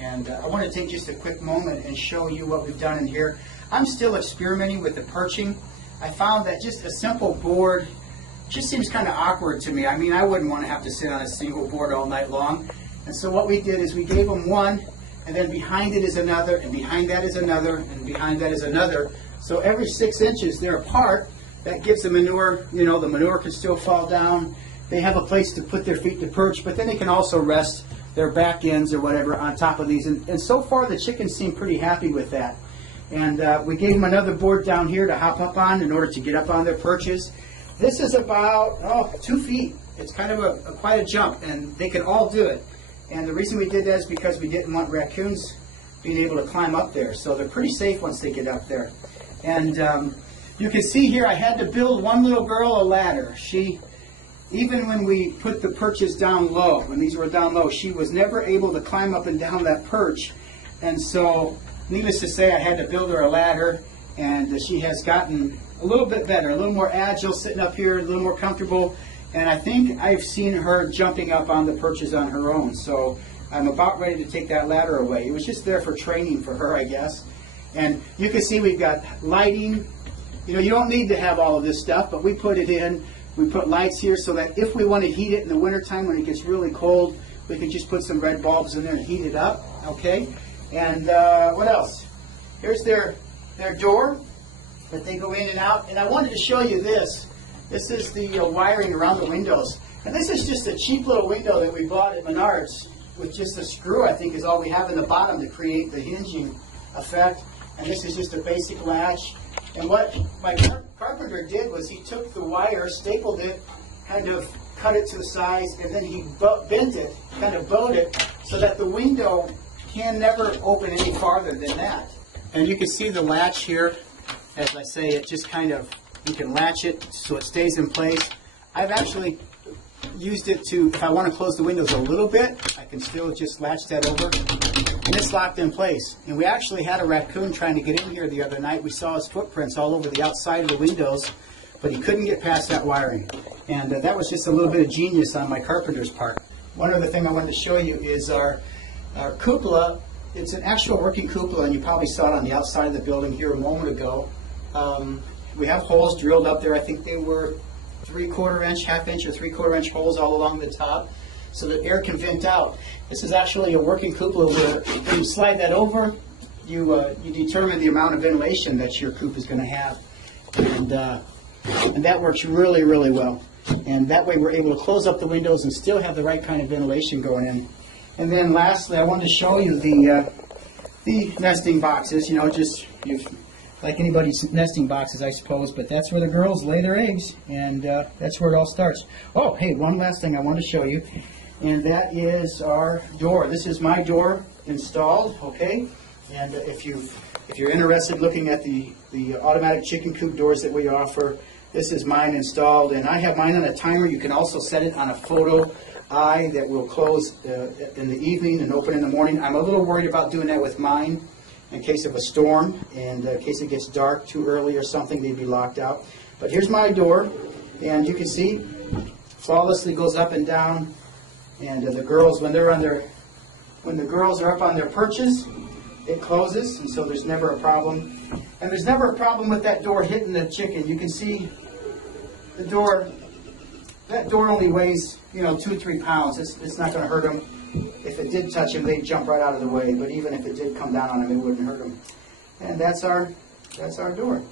And I want to take just a quick moment and show you what we've done in here. I'm still experimenting with the perching. I found that just a simple board just seems kind of awkward to me. I mean, I wouldn't want to have to sit on a single board all night long. And so what we did is we gave them one, and then behind it is another, and behind that is another, and behind that is another. So every 6 inches they're apart. That gives the manure, you know, the manure can still fall down. They have a place to put their feet to perch, but then they can also rest their back ends or whatever on top of these. And so far the chickens seem pretty happy with that. And we gave them another board down here to hop up on in order to get up on their perches. This is about 2 feet. It's kind of quite a jump, and they can all do it. And the reason we did that is because we didn't want raccoons being able to climb up there. So they're pretty safe once they get up there. And you can see here I had to build one little girl a ladder. Even when we put the perches down low, when these were down low, she was never able to climb up and down that perch. And so, needless to say, I had to build her a ladder, and she has gotten a little bit better, a little more agile sitting up here, a little more comfortable. And I think I've seen her jumping up on the perches on her own. So I'm about ready to take that ladder away. It was just there for training for her, I guess. And you can see we've got lighting. You know, you don't need to have all of this stuff, but we put it in. We put lights here so that if we want to heat it in the wintertime when it gets really cold, we can just put some red bulbs in there and heat it up, okay? And what else? Here's their door that they go in and out. And I wanted to show you this. This is the wiring around the windows. And this is just a cheap little window that we bought at Menards with just a screw, I think, is all we have in the bottom to create the hinging effect. And this is just a basic latch. And what my carpenter did was he took the wire, stapled it, kind of cut it to the size, and then he bent it, kind of bowed it, so that the window can never open any farther than that. And you can see the latch here. As I say, it just kind of, you can latch it so it stays in place. I've actually used it to, if I want to close the windows a little bit, I can still just latch that over, and it's locked in place. And we actually had a raccoon trying to get in here the other night. We saw his footprints all over the outside of the windows, but he couldn't get past that wiring. And that was just a little bit of genius on my carpenter's part. One other thing I wanted to show you is our cupola. It's an actual working cupola, and you probably saw it on the outside of the building here a moment ago. We have holes drilled up there. I think they were 3/4 inch, half inch, or 3/4 inch holes all along the top, so that air can vent out. This is actually a working cupola where when you slide that over, you determine the amount of ventilation that your coop is going to have, and that works really, really well. And that way we're able to close up the windows and still have the right kind of ventilation going in. And then lastly, I wanted to show you the nesting boxes. You know, just like anybody's nesting boxes, I suppose, but that's where the girls lay their eggs, and that's where it all starts. Oh, hey, one last thing I want to show you, and that is our door. This is my door installed, okay? And if you're interested in looking at the automatic chicken coop doors that we offer, this is mine installed, and I have mine on a timer. You can also set it on a photo eye that will close in the evening and open in the morning. I'm a little worried about doing that with mine, in case of a storm, and in case it gets dark too early or something, they'd be locked out. But here's my door, and you can see flawlessly goes up and down. And the girls, when the girls are up on their perches, it closes, and so there's never a problem. And there's never a problem with that door hitting the chicken. You can see the door. That door only weighs, 2 or 3 pounds. It's not going to hurt them. If it did touch them, they'd jump right out of the way. But even if it did come down on them, it wouldn't hurt them. And that's our door.